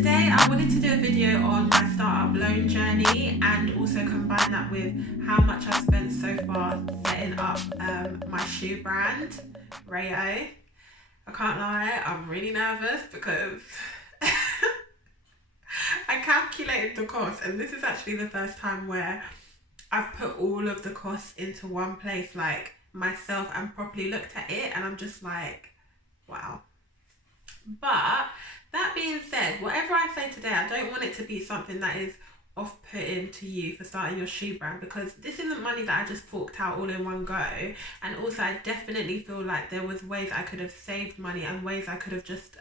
today I wanted to do a video on my startup loan journey and also combine that with how much I've spent so far setting up my shoe brand, RAYO. I can't lie, I'm really nervous because I calculated the cost, and this is actually the first time where I've put all of the costs into one place, like myself, and properly looked at it, and I'm just like, wow. But that being said, whatever I say today, I don't want it to be something that is off-putting to you for starting your shoe brand, because this isn't money that I just forked out all in one go. And also I definitely feel like there was ways I could have saved money and ways I could have just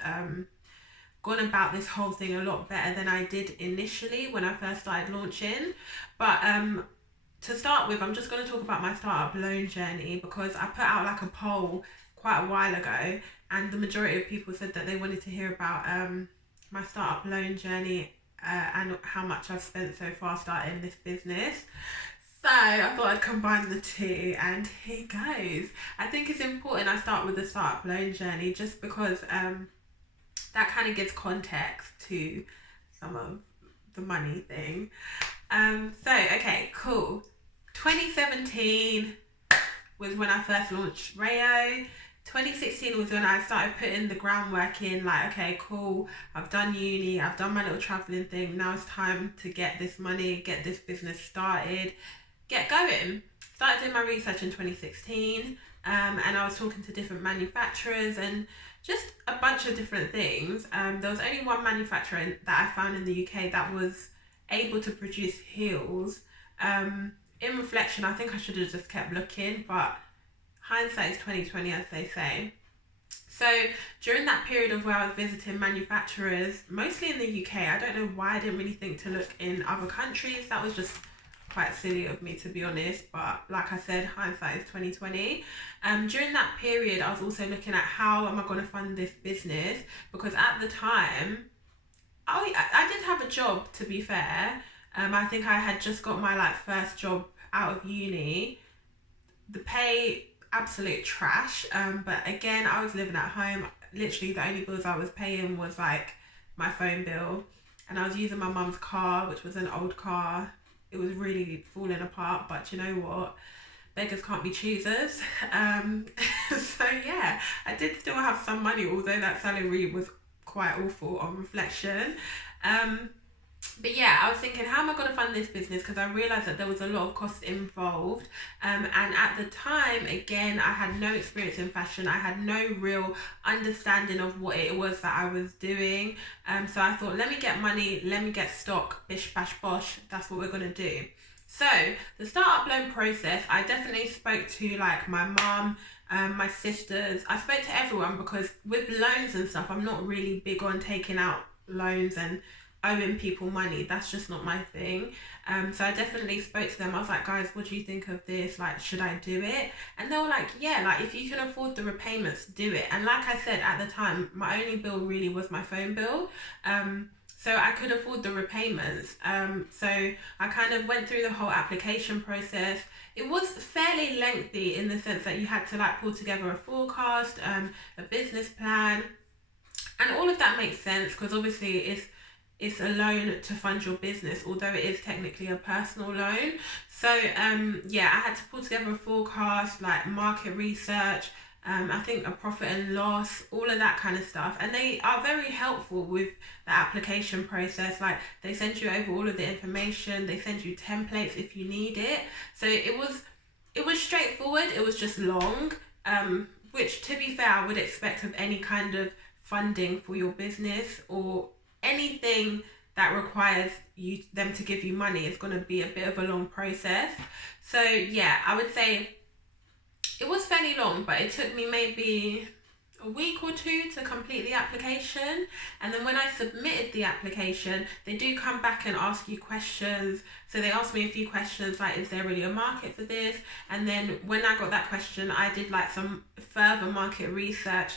gone about this whole thing a lot better than I did initially when I first started launching. But to start with, I'm just going to talk about my startup loan journey, because I put out like a poll quite a while ago, and the majority of people said that they wanted to hear about my startup loan journey and how much I've spent so far starting this business. So I thought I'd combine the two, and here goes. I think it's important I start with the startup loan journey just because that kind of gives context to some of the money thing. Okay, cool. 2017 was when I first launched RAYO. 2016 was when I started putting the groundwork in, like, okay, cool, I've done uni, I've done my little traveling thing, now it's time to get this money, get this business started, get going. Started doing my research in 2016, and I was talking to different manufacturers and just a bunch of different things. There was only one manufacturer that I found in the UK that was able to produce heels. In reflection, I think I should have just kept looking, but hindsight is 2020, as they say. So during that period of where I was visiting manufacturers, mostly in the UK, I don't know why I didn't really think to look in other countries. That was just quite silly of me, to be honest, but like I said, hindsight is 2020. During that period, I was also looking at how am I going to fund this business, because at the time, I did have a job, to be fair. I think I had just got my first job out of uni. The pay, absolute trash, but again, I was living at home. Literally the only bills I was paying was like my phone bill, and I was using my mum's car, which was an old car. It was really falling apart, but you know what, beggars can't be choosers. So yeah, I did still have some money, although that salary was quite awful on reflection. But yeah, I was thinking, how am I going to fund this business? Because I realised that there was a lot of costs involved. And at the time, again, I had no experience in fashion. I had no real understanding of what it was that I was doing. So I thought, let me get money, let me get stock, bish, bash, bosh. That's what we're going to do. So the startup loan process, I definitely spoke to my mum, my sisters. I spoke to everyone, because with loans and stuff, I'm not really big on taking out loans and owing people money. That's just not my thing. So I definitely spoke to them. I was like, guys, what do you think of this? Should I do it? And they were like, yeah, if you can afford the repayments, do it. And like I said, at the time, my only bill really was my phone bill. So I could afford the repayments. So I kind of went through the whole application process. It was fairly lengthy in the sense that you had to pull together a forecast, a business plan, and all of that makes sense, because obviously it's a loan to fund your business, although it is technically a personal loan. So yeah, I had to pull together a forecast, market research, I think a profit and loss, all of that kind of stuff. And they are very helpful with the application process. They send you over all of the information, they send you templates if you need it. So it was straightforward, it was just long, which, to be fair, I would expect of any kind of funding for your business, or anything that requires them to give you money is going to be a bit of a long process. So yeah, I would say it was fairly long, but it took me maybe a week or two to complete the application. And then when I submitted the application, they do come back and ask you questions. So they asked me a few questions like, is there really a market for this? And then when I got that question, I did some further market research,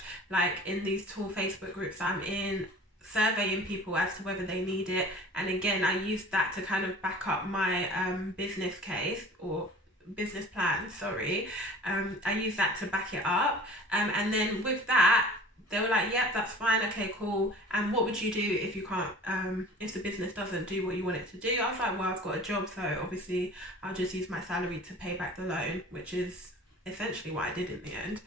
in these tool Facebook groups that I'm in, surveying people as to whether they need it. And again, I used that to kind of back up my business case, or business plan, sorry. I used that to back it up. And then with that, they were like, yep, that's fine, okay, cool. And what would you do if you can't, if the business doesn't do what you want it to do? I was like, well, I've got a job, so obviously I'll just use my salary to pay back the loan, which is essentially what I did in the end.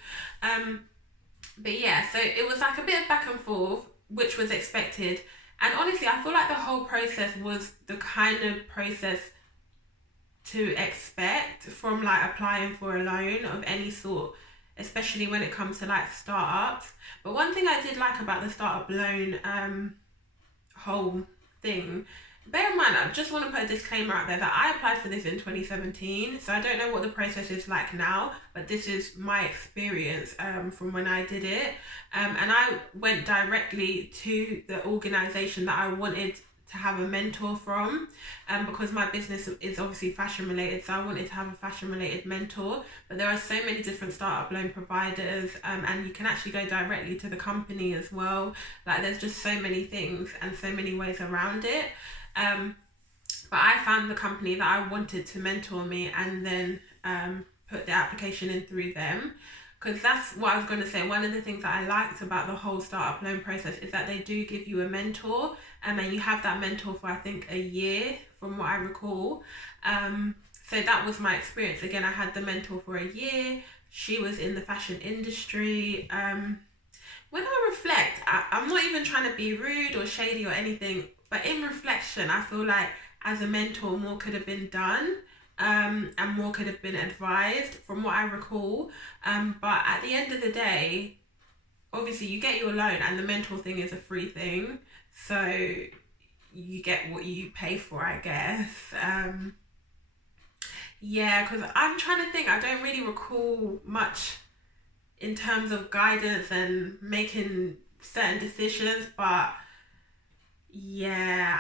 But yeah, so it was like a bit of back and forth, which was expected. And honestly, I feel like the whole process was the kind of process to expect from like applying for a loan of any sort, especially when it comes to like startups. But one thing I did like about the startup loan whole thing, bear in mind, I just want to put a disclaimer out there that I applied for this in 2017, so I don't know what the process is like now, but this is my experience from when I did it. And I went directly to the organisation that I wanted to have a mentor from, because my business is obviously fashion related, so I wanted to have a fashion related mentor. But there are so many different startup loan providers, and you can actually go directly to the company as well. Like, there's just so many things and so many ways around it. But I found the company that I wanted to mentor me, and then put the application in through them. Because that's what I was going to say. One of the things that I liked about the whole startup loan process is that they do give you a mentor, and then you have that mentor for I think a year from what I recall. So that was my experience. Again, I had the mentor for a year. She was in the fashion industry. When I reflect, I'm not even trying to be rude or shady or anything, but in reflection, I feel like as a mentor, more could have been done. And more could have been advised from what I recall. But at the end of the day, obviously you get your loan, and the mentor thing is a free thing, so you get what you pay for, I guess. Yeah, because I'm trying to think, I don't really recall much in terms of guidance and making certain decisions, but yeah,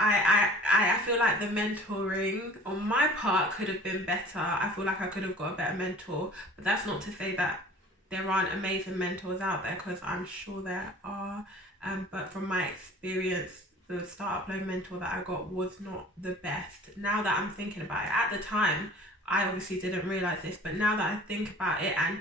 I feel like the mentoring on my part could have been better. I feel like I could have got a better mentor, but that's not to say that there aren't amazing mentors out there, because I'm sure there are. But from my experience, the startup loan mentor that I got was not the best. Now that I'm thinking about it, at the time, I obviously didn't realise this, but now that I think about it, and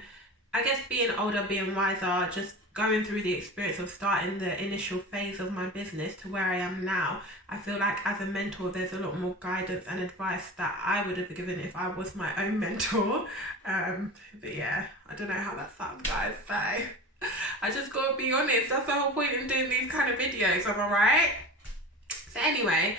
I guess being older, being wiser, just going through the experience of starting the initial phase of my business to where I am now, I feel like as a mentor, there's a lot more guidance and advice that I would have given if I was my own mentor. But yeah, I don't know how that sounds, guys. So I just gotta be honest. That's the whole point in doing these kind of videos, am I right? So anyway,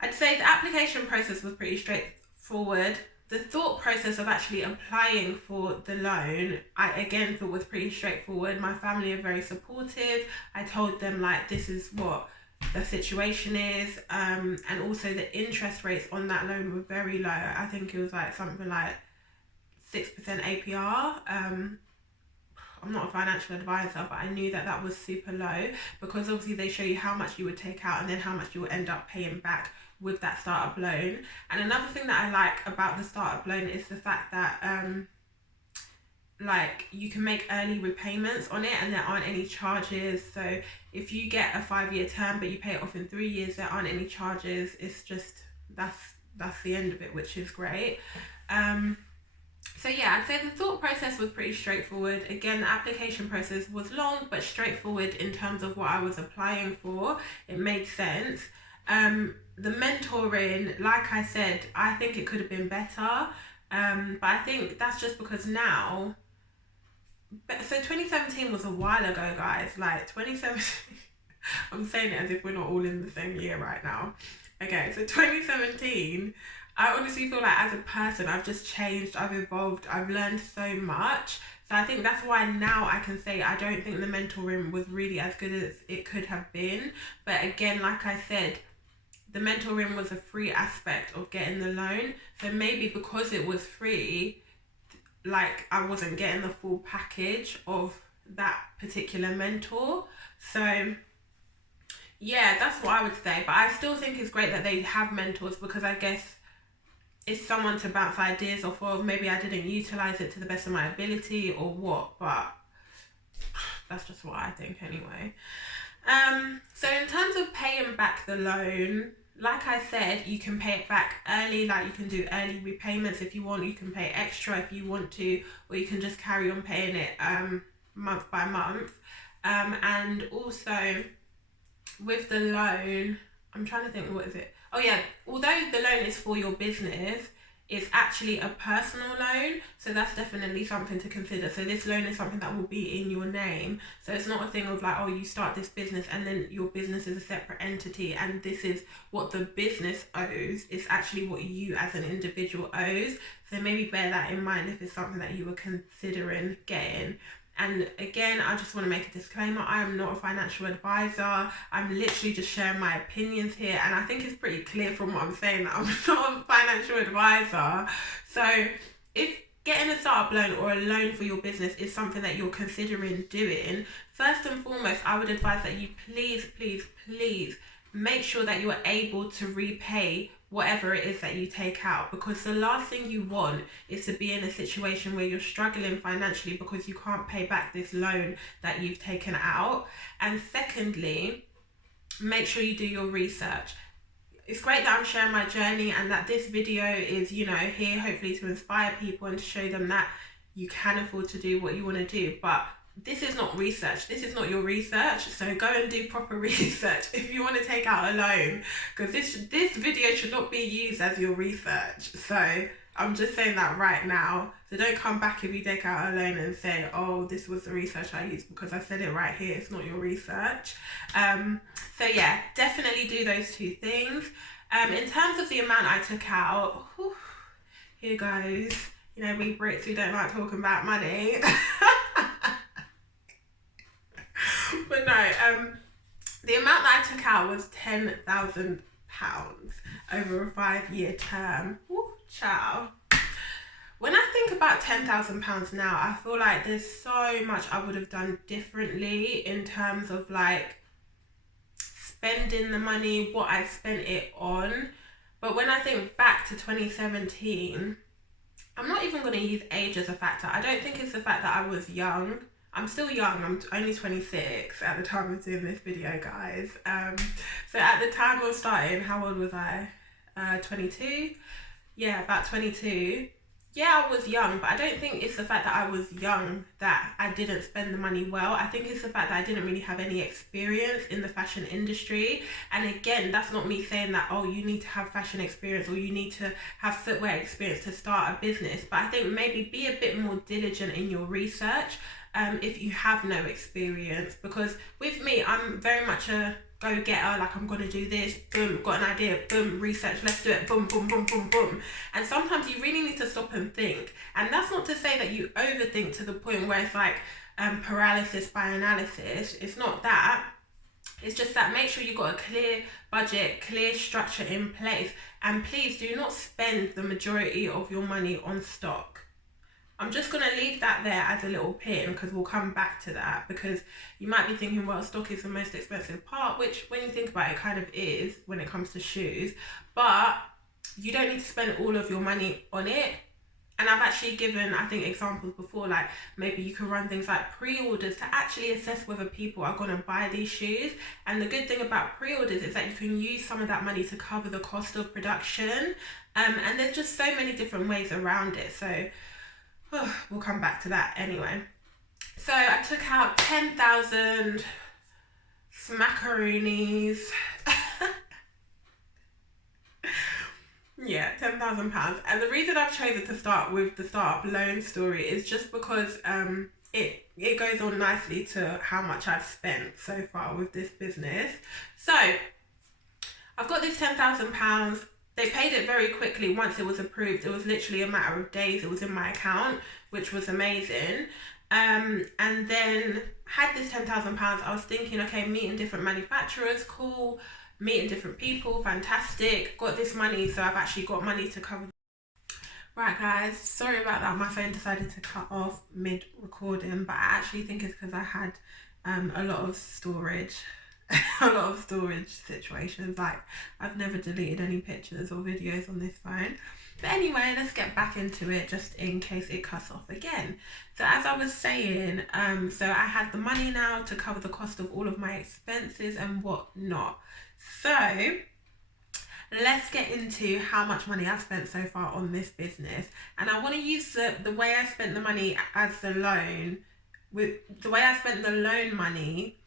I'd say the application process was pretty straightforward. The thought process of actually applying for the loan, I again thought was pretty straightforward. My family are very supportive. I told them like, this is what the situation is, and also the interest rates on that loan were very low. I think it was like something like 6% APR. I'm not a financial advisor, but I knew that that was super low, because obviously they show you how much you would take out and then how much you will end up paying back with that startup loan. And another thing that I like about the startup loan is the fact that like you can make early repayments on it and there aren't any charges. So if you get a 5-year term but you pay it off in 3 years, there aren't any charges. It's just that's the end of it, which is great. So yeah, I'd say the thought process was pretty straightforward. Again, the application process was long but straightforward in terms of what I was applying for. It made sense. The mentoring, like I said, I think it could have been better. But I think that's just because now, so 2017 was a while ago, guys. Like 2017, I'm saying it as if we're not all in the same year right now. Okay, so 2017, I honestly feel like as a person, I've just changed, I've evolved, I've learned so much. So I think that's why now I can say I don't think the mentoring was really as good as it could have been. But again, like I said, the mentoring was a free aspect of getting the loan. So maybe because it was free, like I wasn't getting the full package of that particular mentor. So yeah, that's what I would say. But I still think it's great that they have mentors, because I guess it's someone to bounce ideas off of. Maybe I didn't utilize it to the best of my ability or what, but that's just what I think anyway. So in terms of paying back the loan, like I said, you can pay it back early. Like you can do early repayments if you want. You can pay extra if you want to, or you can just carry on paying it month by month. And also with the loan, I'm trying to think, what is it? Oh yeah, although the loan is for your business, it's actually a personal loan, so that's definitely something to consider. So this loan is something that will be in your name, so it's not a thing of like, oh, you start this business and then your business is a separate entity and this is what the business owes. It's actually what you as an individual owes, so maybe bear that in mind if it's something that you were considering getting. And again, I just want to make a disclaimer, I am not a financial advisor. I'm literally just sharing my opinions here. And I think it's pretty clear from what I'm saying that I'm not a financial advisor. So if getting a startup loan or a loan for your business is something that you're considering doing, first and foremost, I would advise that you please make sure that you are able to repay whatever it is that you take out, because the last thing you want is to be in a situation where you're struggling financially because you can't pay back this loan that you've taken out. And secondly, make sure you do your research. It's great that I'm sharing my journey and that this video is, you know, here hopefully to inspire people and to show them that you can afford to do what you want to do, but this is not research. This is not your research. So go and do proper research if you want to take out a loan, because this video should not be used as your research. So I'm just saying that right now. So don't come back if you take out a loan and say, oh, this was the research I used, because I said it right here. It's not your research. So yeah, definitely do those two things. In terms of the amount I took out, whew, here goes. You know, we Brits, we don't like talking about money. But no, the amount that I took out was £10,000 over a 5-year term. Woo, ciao. When I think about £10,000 now, I feel like there's so much I would have done differently in terms of like spending the money, what I spent it on. But when I think back to 2017, I'm not even going to use age as a factor. I don't think it's the fact that I was young. I'm still young, I'm only 26 at the time of doing this video, guys. So at the time of starting, how old was I? 22? Yeah, about 22. Yeah, I was young, but I don't think it's the fact that I was young that I didn't spend the money well. I think it's the fact that I didn't really have any experience in the fashion industry. And again, that's not me saying that, oh, you need to have fashion experience or you need to have footwear experience to start a business. But I think maybe be a bit more diligent in your research if you have no experience. Because with me, I'm very much a go-getter, like I'm gonna do this, boom, got an idea, boom, research, let's do it, boom, boom, boom, boom, boom. And sometimes you really need to stop and think. And that's not to say that you overthink to the point where it's like paralysis by analysis. It's not that. It's just that make sure you've got a clear budget, clear structure in place, and please do not spend the majority of your money on stock. I'm just going to leave that there as a little pin, because we'll come back to that, because you might be thinking, well, stock is the most expensive part, which when you think about it, kind of is when it comes to shoes, but you don't need to spend all of your money on it. And I've actually given, I think, examples before, like maybe you can run things like pre-orders to actually assess whether people are going to buy these shoes. And the good thing about pre-orders is that you can use some of that money to cover the cost of production. And there's just so many different ways around it. So we'll come back to that anyway. So I took out 10,000 smackaroonies. Yeah, £10,000. And the reason I've chosen to start with the startup loan story is just because it goes on nicely to how much I've spent so far with this business. So I've got this £10,000. They paid it very quickly once it was approved. It was literally a matter of days. It was in my account, which was amazing. And then had this £10,000. I was thinking, okay, meeting different manufacturers, cool. Meeting different people, fantastic. Got this money, so I've actually got money to cover. Right, guys, sorry about that. My phone decided to cut off mid-recording, but I actually think it's because I had a lot of storage. A lot of storage situations. Like, I've never deleted any pictures or videos on this phone. But anyway, let's get back into it just in case it cuts off again. So as I was saying, so I had the money now to cover the cost of all of my expenses and whatnot. So let's get into how much money I've spent so far on this business. And I want to use the way I spent the money as the loan with the way I spent the loan money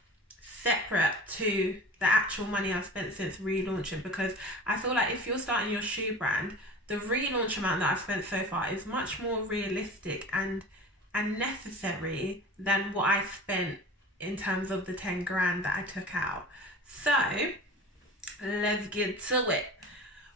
separate to the actual money I've spent since relaunching, because I feel like if you're starting your shoe brand, the relaunch amount that I've spent so far is much more realistic and necessary than what I spent in terms of the 10 grand that I took out. So let's get to it.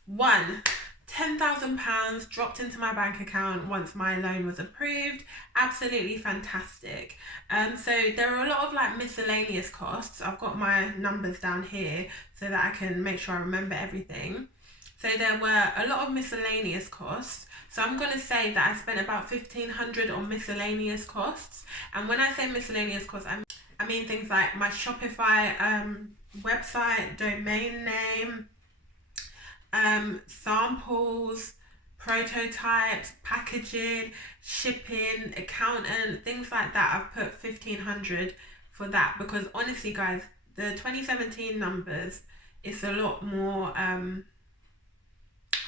One, £10,000 dropped into my bank account once my loan was approved. Absolutely fantastic. So there are a lot of like miscellaneous costs. I've got my numbers down here so that I can make sure I remember everything. So there were a lot of miscellaneous costs. So I'm going to say that I spent about £1,500 on miscellaneous costs. And when I say miscellaneous costs, I mean things like my Shopify website, domain name, samples, prototypes, packaging, shipping, accountant, things like that. I've put £1,500 for that because honestly, guys, the 2017 numbers, it's a lot more.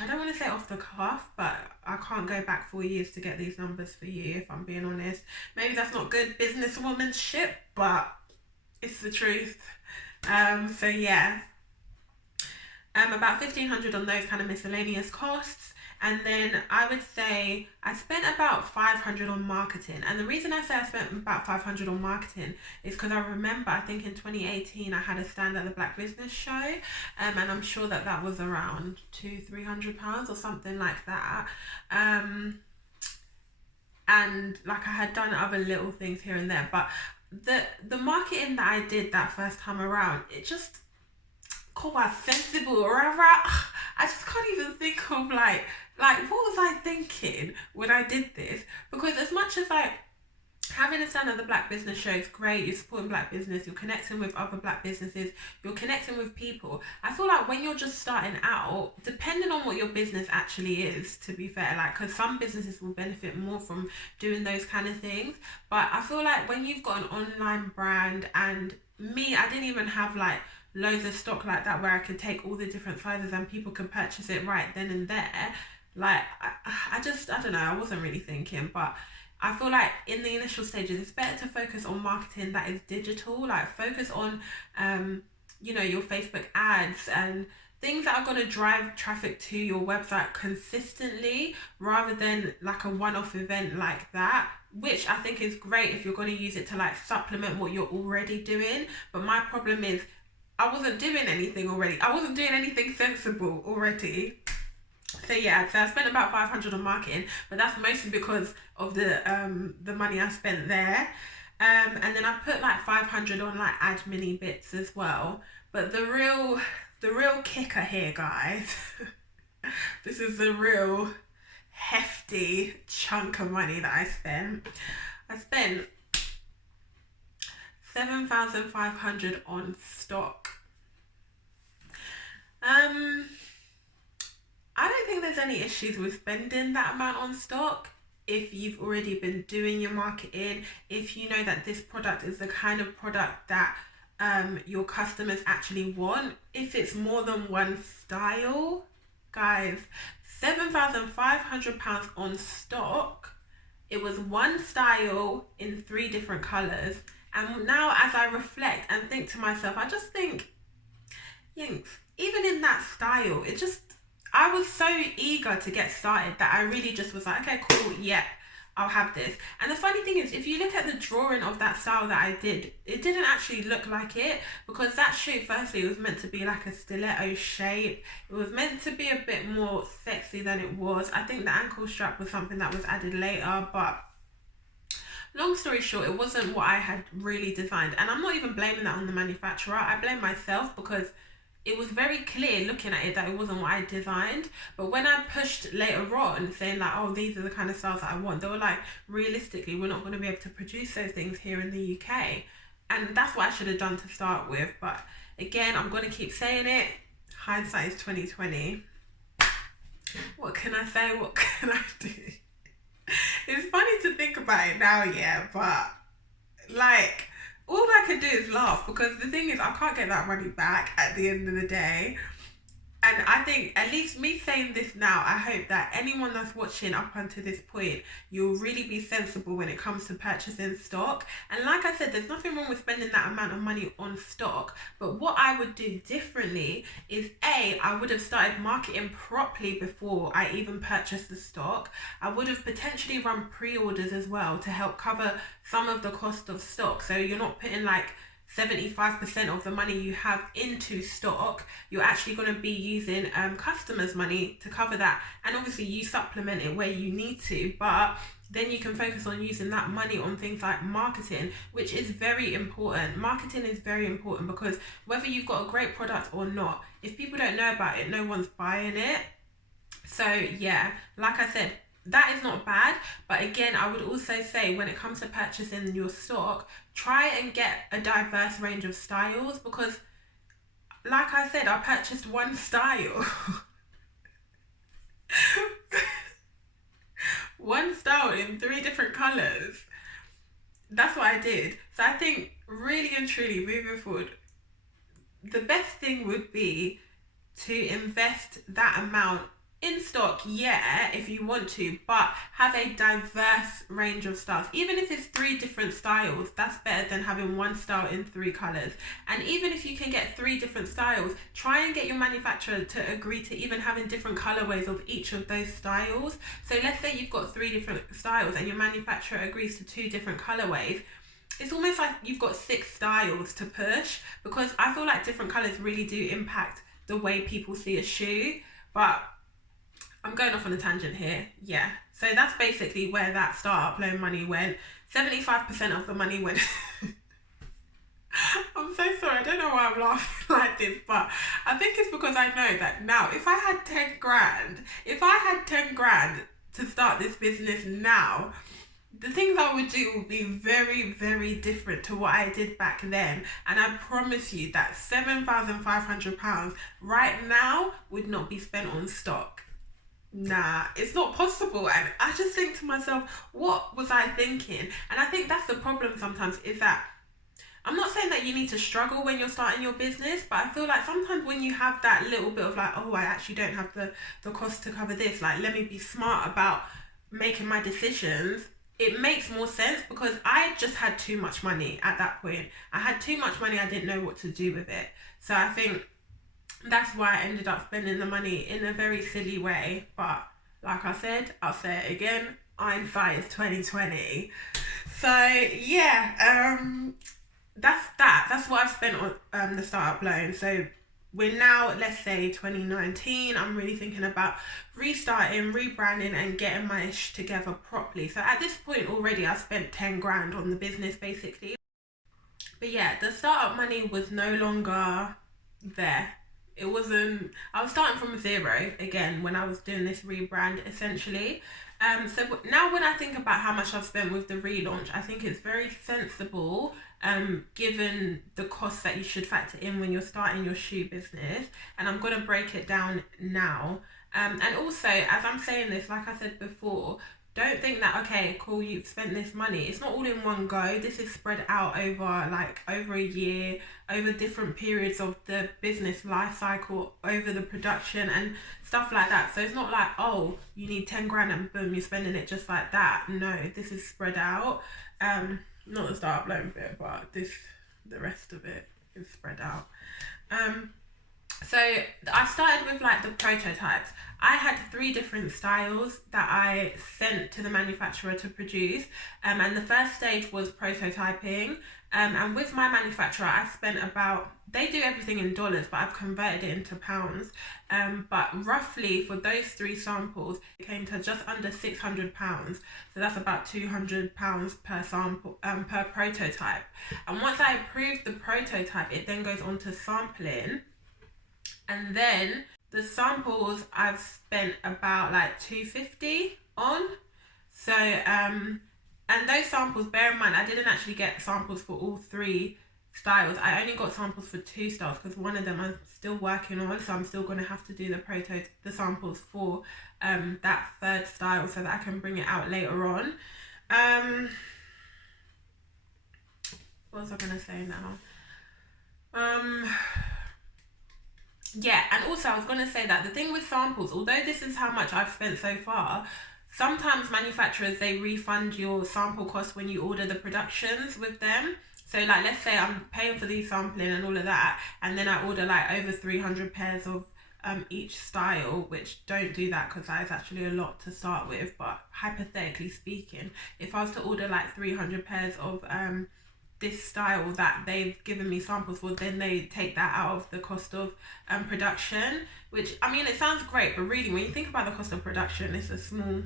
I don't want to say off the cuff, but I can't go back 4 years to get these numbers for you, if I'm being honest. Maybe that's not good businesswomanship, but it's the truth. So yeah, about £1,500 on those kind of miscellaneous costs. And then I would say I spent about £500 on marketing. And the reason I say I spent about £500 on marketing is because I remember, I think in 2018, I had a stand at the Black Business Show. And I'm sure that that was around £200-300 or something like that. And like I had done other little things here and there. But the marketing that I did that first time around, it just quite sensible. I just can't even think of like what was I thinking when I did this? Because as much as like having a stand at the Black Business Show is great, you're supporting Black business, you're connecting with other Black businesses, you're connecting with people. I feel like when you're just starting out, depending on what your business actually is, to be fair, like, because some businesses will benefit more from doing those kind of things. But I feel like when you've got an online brand, and me, I didn't even have like loads of stock like that where I could take all the different sizes and people can purchase it right then and there. Like, I don't know, I wasn't really thinking, but I feel like in the initial stages, it's better to focus on marketing that is digital, like focus on, your Facebook ads and things that are going to drive traffic to your website consistently rather than like a one-off event like that, which I think is great if you're going to use it to like supplement what you're already doing. But my problem is I wasn't doing anything already. I wasn't doing anything sensible already. So yeah, so I spent about £500 on marketing, but that's mostly because of the money I spent there. And then I put like £500 on like admin bits as well. But the real kicker here, guys, this is the real hefty chunk of money that I spent. I spent £7,500 on stock. I don't think there's any issues with spending that amount on stock if you've already been doing your marketing, if you know that this product is the kind of product that your customers actually want. If it's more than one style, guys, £7,500 on stock. It was one style in 3 different colours. And now as I reflect and think to myself, I just think, yinks, even in that style, I was so eager to get started that I really just was like, okay, cool, yeah, I'll have this. And the funny thing is, if you look at the drawing of that style that I did, it didn't actually look like it, because that shoe, firstly, was meant to be like a stiletto shape. It was meant to be a bit more sexy than it was. I think the ankle strap was something that was added later, but long story short, it wasn't what I had really designed. And I'm not even blaming that on the manufacturer. I blame myself, because it was very clear looking at it that it wasn't what I designed. But when I pushed later on saying like, oh, these are the kind of styles that I want, they were like, realistically, we're not going to be able to produce those things here in the UK. And that's what I should have done to start with. But again, I'm going to keep saying it. Hindsight is 2020. What can I say? What can I do? It's funny to think about it now, yeah, but like, all I can do is laugh, because the thing is, I can't get that money back at the end of the day. And I think, at least me saying this now, I hope that anyone that's watching up until this point, you'll really be sensible when it comes to purchasing stock. And like I said, there's nothing wrong with spending that amount of money on stock. But what I would do differently is I would have started marketing properly before I even purchased the stock. I would have potentially run pre-orders as well to help cover some of the cost of stock. So you're not putting like 75% of the money you have into stock. You're actually going to be using customers' money to cover that, and obviously you supplement it where you need to, but then you can focus on using that money on things like marketing, which is very important. Marketing is very important because whether you've got a great product or not, if people don't know about it, no one's buying it. So yeah, like I said, that is not bad. But again, I would also say when it comes to purchasing your stock, try and get a diverse range of styles, because like I said, I purchased one style. One style in 3 different colors. That's what I did. So I think really and truly moving forward, the best thing would be to invest that amount in stock, yeah, if you want to, but have a diverse range of styles. Even if it's 3 different styles, that's better than having one style in 3 colors. And even if you can get 3 different styles, try and get your manufacturer to agree to even having different colorways of each of those styles. So let's say you've got 3 different styles and your manufacturer agrees to 2 different colorways. It's almost like you've got 6 styles to push, because I feel like different colors really do impact the way people see a shoe. But I'm going off on a tangent here. Yeah. So that's basically where that startup loan money went. 75% of the money went. I'm so sorry. I don't know why I'm laughing like this, but I think it's because I know that now, if I had 10 grand to start this business now, the things I would do would be very, very different to what I did back then. And I promise you that £7,500 right now would not be spent on stock. Nah, it's not possible. And I just think to myself, what was I thinking? And I think that's the problem sometimes, is that I'm not saying that you need to struggle when you're starting your business, but I feel like sometimes when you have that little bit of like, oh, I actually don't have the cost to cover this, like, let me be smart about making my decisions, it makes more sense, because I just had too much money at that point. I had too much money, I didn't know what to do with it. So I think that's why I ended up spending the money in a very silly way. But like I said, I'll say it again, hindsight is 2020. So yeah, that's what I've spent on the startup loan. So we're now, let's say 2019, I'm really thinking about restarting, rebranding and getting my ish together properly. So at this point already I've spent 10 grand on the business basically. But yeah, the startup money was no longer there. It wasn't, I was starting from 0 again when I was doing this rebrand essentially. So now when I think about how much I've spent with the relaunch, I think it's very sensible, given the costs that you should factor in when you're starting your shoe business. And I'm going to break it down now. And also, as I'm saying this, like I said before, don't think that, okay, cool, you've spent this money. It's not all in one go. This is spread out over a year, over different periods of the business life cycle, over the production and stuff like that. So it's not like, oh, you need 10 grand and boom, you're spending it just like that. No, this is spread out. Not the startup loan bit, but the rest of it is spread out. So I started with like the prototypes. I had 3 different styles that I sent to the manufacturer to produce, and the first stage was prototyping. And with my manufacturer, I spent they do everything in dollars, but I've converted it into pounds. But roughly for those 3 samples, it came to just under £600. So that's about £200 per sample, per prototype. And once I approved the prototype, it then goes on to sampling. And then the samples I've spent about like $250 on. So and those samples, bear in mind, I didn't actually get samples for all 3 styles. I only got samples for 2 styles because one of them I'm still working on, so I'm still going to have to do the samples for that 3rd style so that I can bring it out later on. What was I going to say now? yeah, and also I was going to say that the thing with samples, although this is how much I've spent so far, sometimes manufacturers, they refund your sample cost when you order the productions with them. So like, let's say I'm paying for these sampling and all of that, and then I order like over 300 pairs of each style, which don't do that because that is actually a lot to start with. But hypothetically speaking, if I was to order like 300 pairs of this style that they've given me samples for, then they take that out of the cost of production, which, I mean, it sounds great, but really when you think about the cost of production, it's a small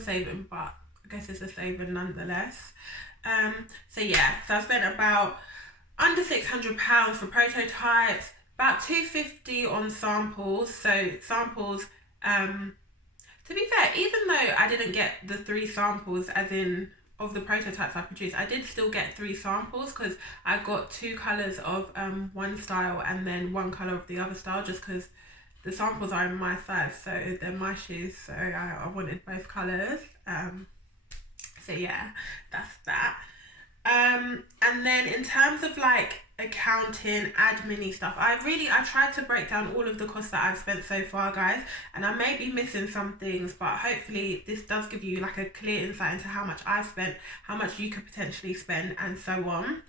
saving, but I guess it's a saving nonetheless. So yeah, so I spent about under £600 for prototypes, about £250 on samples. So samples, to be fair, even though I didn't get the 3 samples as in of the prototypes I produced, I did still get 3 samples because I got 2 colours of one style and then 1 colour of the other style, just because the samples are in my size, so they're my shoes, so I wanted both colours. So yeah, that's that. And then in terms of like accounting, admin stuff, I tried to break down all of the costs that I've spent so far, guys, and I may be missing some things, but hopefully this does give you like a clear insight into how much I've spent, how much you could potentially spend, and so on.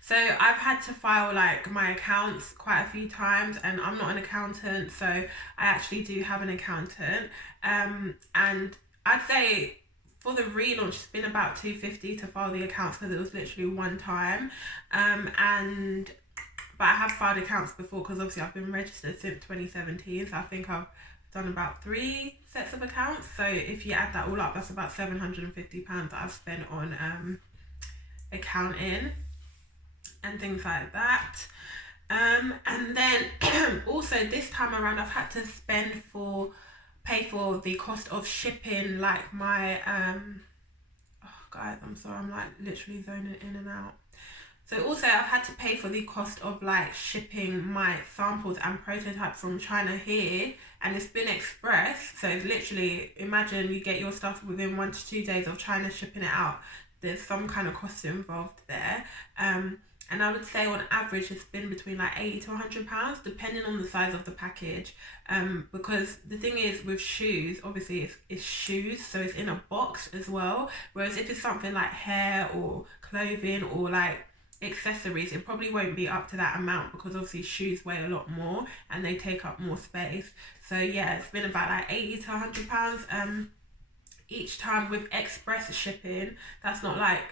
So I've had to file like my accounts quite a few times, and I'm not an accountant, so I actually do have an accountant. And I'd say for the relaunch, it's been about £250 to file the accounts because it was literally one time. But I have filed accounts before because obviously I've been registered since 2017, so I think I've done about 3 sets of accounts. So if you add that all up, that's about £750 that I've spent on accounting and things like that. And then also this time around, I've had to pay for the cost of shipping like my oh guys, I'm sorry, I'm like literally zoning in and out. So also I've had to pay for the cost of like shipping my samples and prototypes from China here, and it's been express, so literally imagine you get your stuff within 1 to 2 days of China shipping it out. There's some kind of cost involved there. And I would say on average it's been between like £80 to £100 depending on the size of the package, because the thing is with shoes, obviously it's shoes, so it's in a box as well, whereas if it's something like hair or clothing or like accessories, it probably won't be up to that amount because obviously shoes weigh a lot more and they take up more space. So yeah, it's been about like £80 to £100 each time with express shipping. That's not like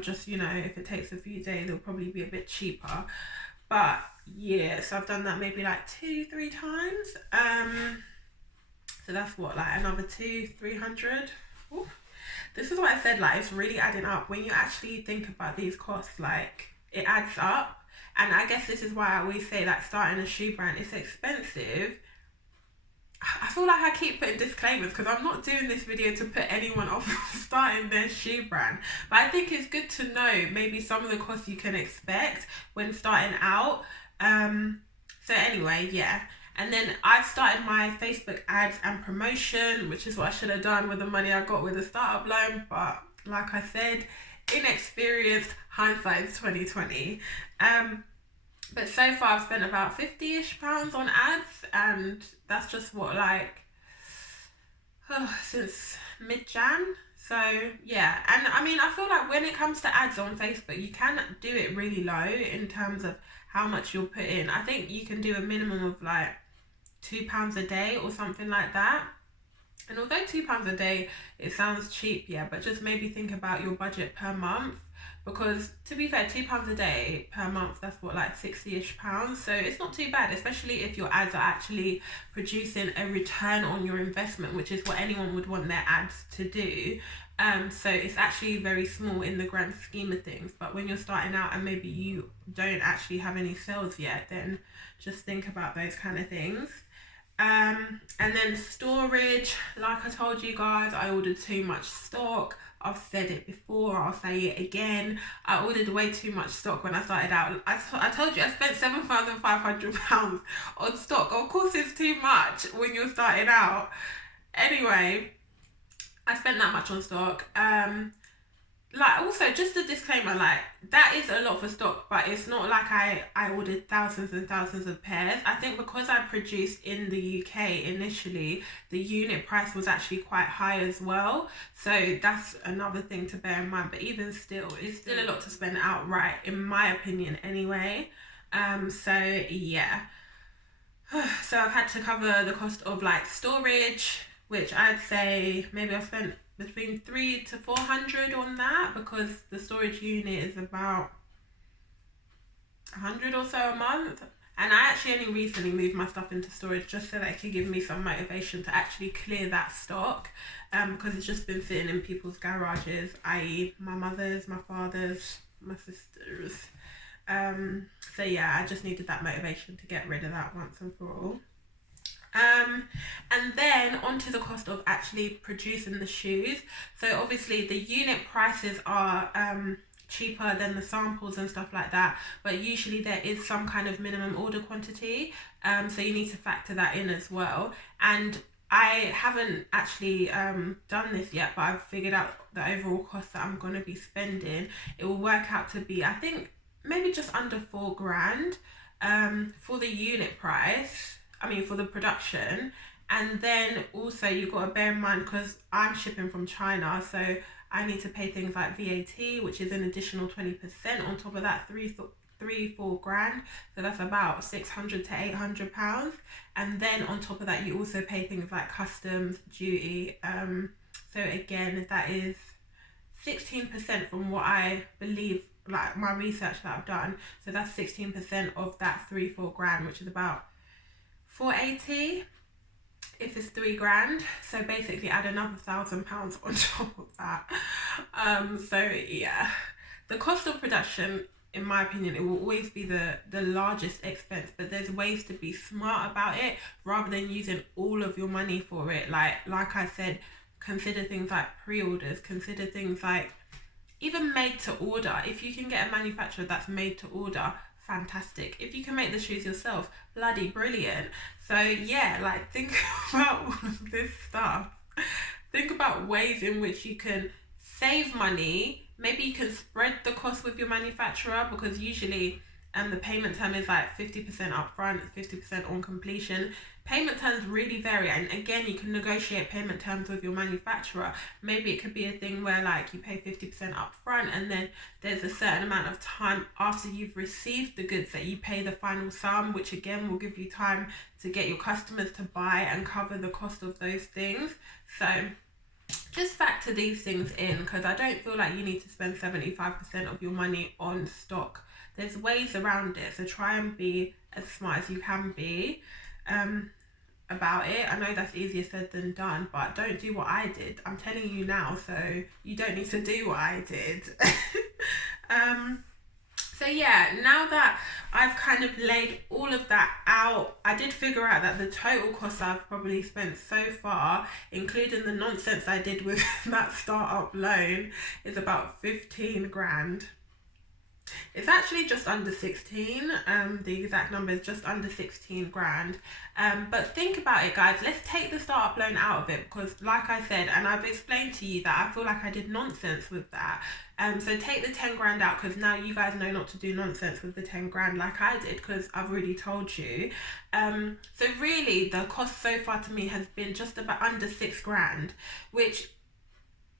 just, you know, if it takes a few days it'll probably be a bit cheaper, but yeah, so I've done that maybe like 2-3 times. So that's what, like another 200-300. This is what I said, like it's really adding up when you actually think about these costs, like it adds up. And I guess this is why I always say like starting a shoe brand, it's expensive. I feel like I keep putting disclaimers because I'm not doing this video to put anyone off starting their shoe brand, but I think it's good to know maybe some of the costs you can expect when starting out. So anyway, yeah. And then I've started my Facebook ads and promotion, which is what I should have done with the money I got with the startup loan, but like I said, inexperienced, hindsight is 2020. But so far I've spent about £50-ish on ads, and that's just what, like, since mid-Jan. So yeah, and I mean, I feel like when it comes to ads on Facebook, you can do it really low in terms of how much you'll put in. I think you can do a minimum of like £2 a day or something like that. And although £2 a day, it sounds cheap, yeah, but just maybe think about your budget per month. Because to be fair, £2 a day per month, that's what, like 60-ish pounds. So it's not too bad, especially if your ads are actually producing a return on your investment, which is what anyone would want their ads to do. So it's actually very small in the grand scheme of things. But when you're starting out and maybe you don't actually have any sales yet, then just think about those kind of things. And then storage, like I told you guys, I ordered too much stock. I've said it before, I'll say it again. I ordered way too much stock when I started out. I told you I spent £7,500 on stock. Of course it's too much when you're starting out. Anyway, I spent that much on stock. like, also, just a disclaimer, like, that is a lot for stock, but it's not like I ordered thousands and thousands of pairs. I think because I produced in the UK initially, the unit price was actually quite high as well. So that's another thing to bear in mind. But even still, it's still a lot to spend outright, in my opinion, anyway. So yeah. So I've had to cover the cost of like storage, which I'd say maybe I spent between 300 to 400 on that, because the storage unit is about 100 or so a month. And I actually only recently moved my stuff into storage just so that it could give me some motivation to actually clear that stock, because it's just been sitting in people's garages, i.e. my mother's, my father's, my sister's. So yeah, I just needed that motivation to get rid of that once and for all. And then onto the cost of actually producing the shoes. So obviously the unit prices are cheaper than the samples and stuff like that, but usually there is some kind of minimum order quantity, so you need to factor that in as well. And I haven't actually done this yet, but I've figured out the overall cost that I'm going to be spending. It will work out to be, I think, maybe just under £4,000 for the unit price, for the production. And then also you've got to bear in mind, because I'm shipping from China, so I need to pay things like VAT, which is an additional 20% on top of that, 4 grand. So that's about £600 to £800. And then on top of that, you also pay things like customs duty. So again, that is 16% from what I believe, like my research that I've done. So that's 16% of that 4 grand, which is about 480 if it's 3 grand. So basically add another £1,000 on top of that. So yeah, the cost of production, in my opinion, it will always be the largest expense, but there's ways to be smart about it rather than using all of your money for it. Like I said, consider things like pre-orders, consider things like even made to order. If you can get a manufacturer that's made to order, fantastic. If you can make the shoes yourself, bloody brilliant. So yeah, like, think about all of this stuff. Think about ways in which you can save money. Maybe you can spread the cost with your manufacturer, because usually the payment term is like 50% upfront, 50% on completion. Payment terms really vary, and again, you can negotiate payment terms with your manufacturer. Maybe it could be a thing where like you pay 50% upfront, and then there's a certain amount of time after you've received the goods that you pay the final sum, which again will give you time to get your customers to buy and cover the cost of those things. So just factor these things in, because I don't feel like you need to spend 75% of your money on stock. There's ways around it, so try and be as smart as you can be about it. I know that's easier said than done, but don't do what I did. I'm telling you now, so you don't need to do what I did. So yeah, now that I've kind of laid all of that out, I did figure out that the total cost I've probably spent so far, including the nonsense I did with that startup loan, is about 15 grand. It's actually just under 16. The exact number is just under 16 grand. But think about it, guys. Let's take the startup loan out of it, because like I said, and I've explained to you that I feel like I did nonsense with that. So take the 10 grand out, because now you guys know not to do nonsense with the 10 grand like I did, because I've already told you. So really the cost so far to me has been just about under 6 grand, which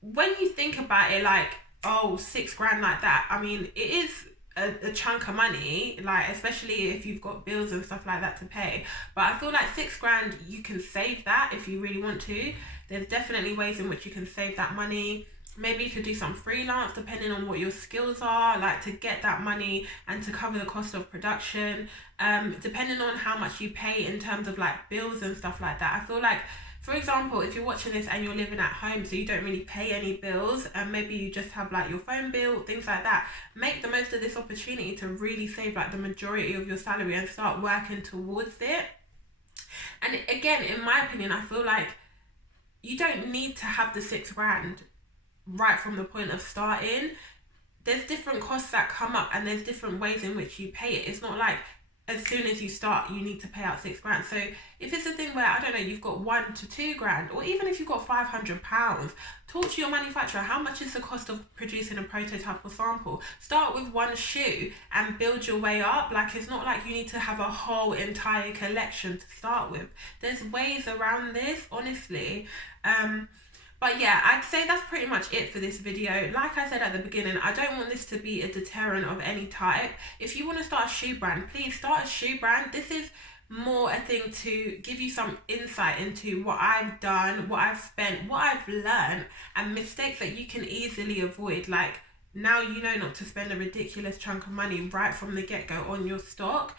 when you think about it, like, oh, 6 grand like that, I mean, it is a chunk of money, like, especially if you've got bills and stuff like that to pay. But I feel like 6 grand, you can save that if you really want to. There's definitely ways in which you can save that money. Maybe you could do some freelance depending on what your skills are, like, to get that money and to cover the cost of production. Depending on how much you pay in terms of like bills and stuff like that. I feel like, for example, if you're watching this and you're living at home, so you don't really pay any bills, and maybe you just have like your phone bill, things like that, make the most of this opportunity to really save like the majority of your salary and start working towards it. And again, in my opinion, I feel like you don't need to have the 6 grand right from the point of starting. There's different costs that come up, and there's different ways in which you pay it. It's not like as soon as you start, you need to pay out £6,000. So if it's a thing where, I don't know, you've got £1 to £2,000, or even if you've got £500, talk to your manufacturer. How much is the cost of producing a prototype or sample? Start with one shoe and build your way up. Like, it's not like you need to have a whole entire collection to start with. There's ways around this, honestly. But yeah, I'd say that's pretty much it for this video. Like I said at the beginning, I don't want this to be a deterrent of any type. If you want to start a shoe brand, please start a shoe brand. This is more a thing to give you some insight into what I've done, what I've spent, what I've learned, and mistakes that you can easily avoid. Like, now you know not to spend a ridiculous chunk of money right from the get-go on your stock.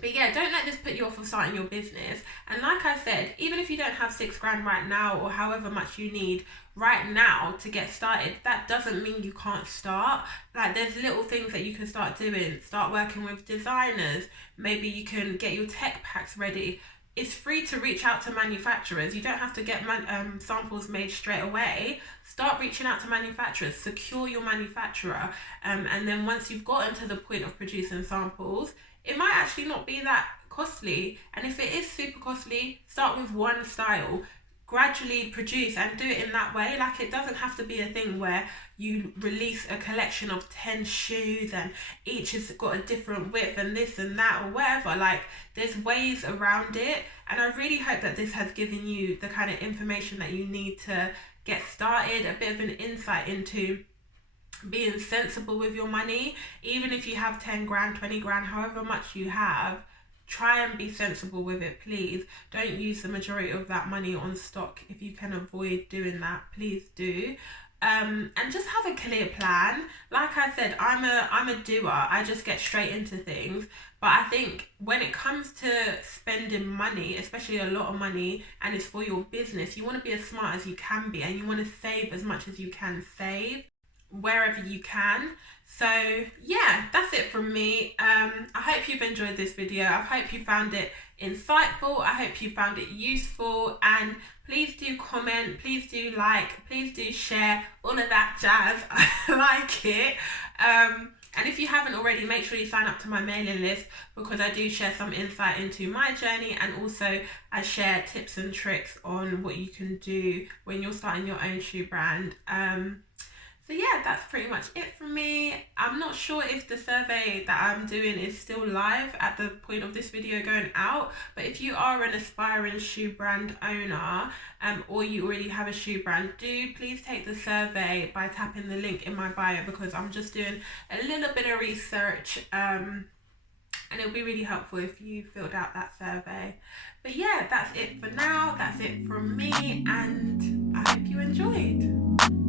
But yeah, don't let this put you off of starting your business. And like I said, even if you don't have £6,000 right now, or however much you need right now to get started, that doesn't mean you can't start. Like, there's little things that you can start doing. Start working with designers. Maybe you can get your tech packs ready. It's free to reach out to manufacturers. You don't have to get samples made straight away. Start reaching out to manufacturers. Secure your manufacturer. And then once you've gotten to the point of producing samples, it might actually not be that costly. And if it is super costly, start with one style. Gradually produce and do it in that way. Like, it doesn't have to be a thing where you release a collection of 10 shoes and each has got a different width and this and that or whatever. Like, there's ways around it. And I really hope that this has given you the kind of information that you need to get started, a bit of an insight into being sensible with your money. Even if you have 10 grand, 20 grand, however much you have, try and be sensible with it, please. Don't use the majority of that money on stock. If you can avoid doing that, please do. And just have a clear plan. Like I said, I'm a doer. I just get straight into things. But I think when it comes to spending money, especially a lot of money, and it's for your business, you want to be as smart as you can be, and you want to save as much as you can save wherever you can. So yeah, that's it from me. I hope you've enjoyed this video. I hope you found it insightful. I hope you found it useful, and please do comment, please do like, please do share, all of that jazz. I like it. And if you haven't already, make sure you sign up to my mailing list, because I do share some insight into my journey, and also I share tips and tricks on what you can do when you're starting your own shoe brand. So yeah, that's pretty much it from me. I'm not sure if the survey that I'm doing is still live at the point of this video going out, but if you are an aspiring shoe brand owner, or you already have a shoe brand, do please take the survey by tapping the link in my bio, because I'm just doing a little bit of research, and it'll be really helpful if you filled out that survey. But yeah, that's it for now. That's it from me, and I hope you enjoyed.